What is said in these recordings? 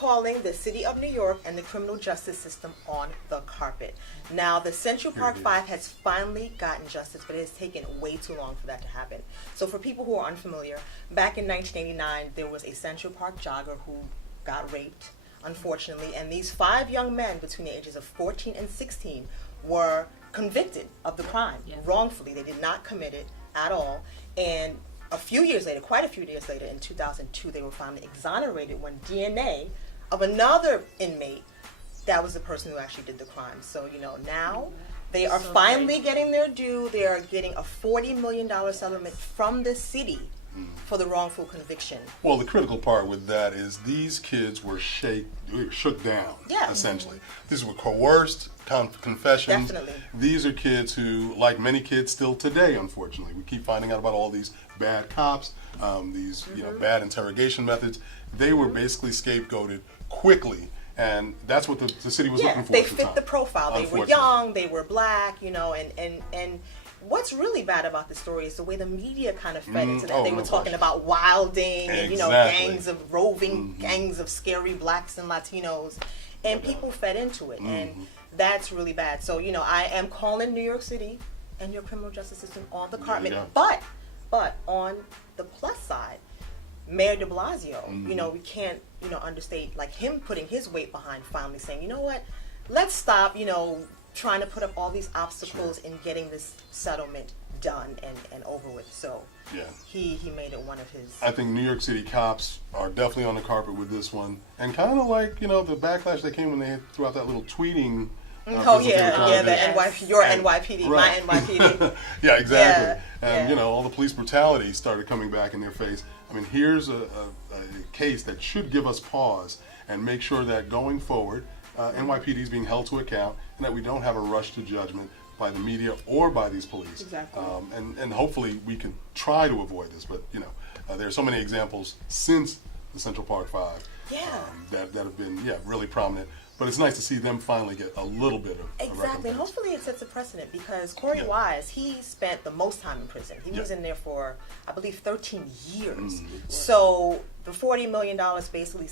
calling the city of New York and the criminal justice system on the carpet. Now, the Central Park Five has finally gotten justice, but it has taken way too long for that to happen. So for people who are unfamiliar, back in 1989, there was a Central Park jogger who got raped, unfortunately, and these 5 young men between the ages of 14 and 16 were convicted of the crime wrongfully. They did not commit it at all, and a few years later, quite a few years later, in 2002, they were finally exonerated when DNA of another inmate, that was the person who actually did the crime. So, now they are finally getting their due. They are getting a $40 million settlement from the city for the wrongful conviction. Well, the critical part with that is these kids were shook down, essentially. These were coerced confessions. Definitely. These are kids who, like many kids still today, unfortunately, we keep finding out about all these bad cops, these bad interrogation methods. They were basically scapegoated quickly, and that's what the city was looking for. They fit the profile. They were young, they were black, and what's really bad about this story is the way the media kind of fed into that. They were talking about wilding and, gangs of roving, gangs of scary blacks and Latinos, and people fed into it, and that's really bad. So, I am calling New York City and your criminal justice system on the carpet, but on the plus side, Mayor de Blasio, we can't, understate, like, him putting his weight behind finally saying, you know what, let's stop, trying to put up all these obstacles in getting this settlement done and over with. So he made it one of his. I think New York City cops are definitely on the carpet with this one, and kind of like the backlash that came when they threw out that little tweeting. The NYPD, right. My NYPD. Yeah, exactly. And all the police brutality started coming back in their face. I mean, here's a case that should give us pause and make sure that going forward, NYPD is being held to account, and that we don't have a rush to judgment by the media or by these police. Exactly. And hopefully we can try to avoid this. But there are so many examples since the Central Park Five that have been really prominent. But it's nice to see them finally get a little bit of exactly, and hopefully it sets a precedent, because Corey Wise, he spent the most time in prison. He was in there for, I believe, 13 years. So the $40 million basically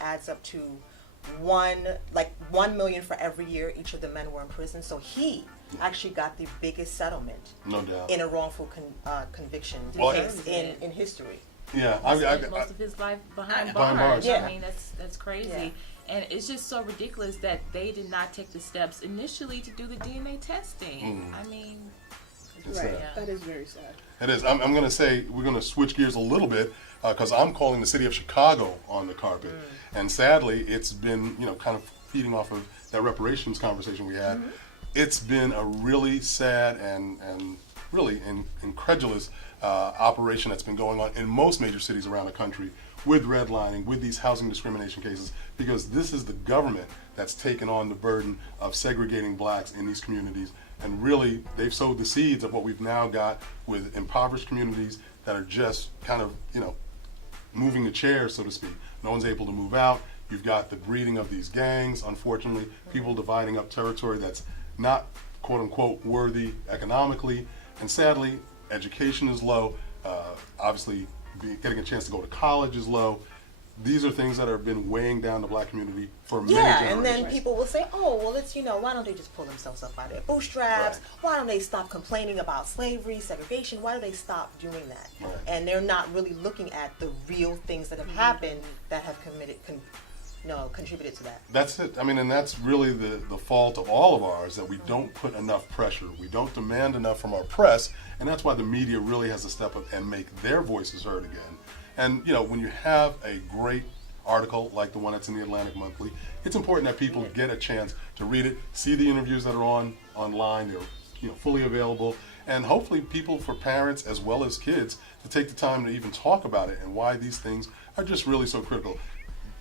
adds up to $1 million for every year each of the men were in prison. So he actually got the biggest settlement, no doubt, in a wrongful conviction case in history. Yeah, most of his life behind bars. I mean, that's crazy. Yeah. And it's just so ridiculous that they did not take the steps initially to do the DNA testing. I mean, that is very sad. It is. I'm going to say we're going to switch gears a little bit because I'm calling the city of Chicago on the carpet. And sadly, it's been, kind of feeding off of that reparations conversation we had. It's been a really sad and really incredulous operation that's been going on in most major cities around the country with redlining, with these housing discrimination cases, because this is the government that's taken on the burden of segregating blacks in these communities. And really, they've sowed the seeds of what we've now got with impoverished communities that are just kind of, moving the chair, so to speak. No one's able to move out. You've got the breeding of these gangs, unfortunately, people dividing up territory that's not, quote unquote, worthy economically. And sadly, education is low. Obviously, getting a chance to go to college is low. These are things that have been weighing down the black community for many generations. And then people will say, oh, well, it's, why don't they just pull themselves up by their bootstraps? Right. Why don't they stop complaining about slavery, segregation? Why do they stop doing that? Right. And they're not really looking at the real things that have happened that have contributed to that. That's it. I mean, and that's really the fault of all of ours, that we don't put enough pressure. We don't demand enough from our press, and that's why the media really has to step up and make their voices heard again. And, when you have a great article like the one that's in the Atlantic Monthly, it's important that people get a chance to read it, see the interviews that are online. They're, fully available. And hopefully people, for parents as well as kids, to take the time to even talk about it and why these things are just really so critical.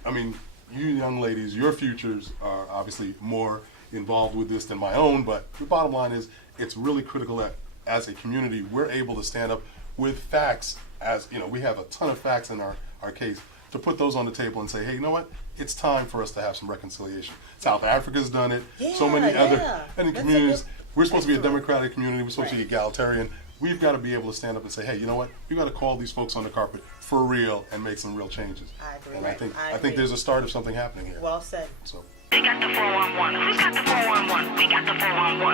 I mean, you young ladies, your futures are obviously more involved with this than my own, but the bottom line is it's really critical that as a community we're able to stand up with facts. As we have a ton of facts in our case, to put those on the table and say, hey, you know what? It's time for us to have some reconciliation. South Africa's done it. So many other communities. We're supposed to be a democratic community. We're supposed to be egalitarian. we've got to be able to stand up and say, hey, you know what? We've got to call these folks on the carpet for real and make some real changes. I agree. And I I agree. think there's a start of something happening here. Well said. So. They got the 411. Who's got the 411? We got the 411.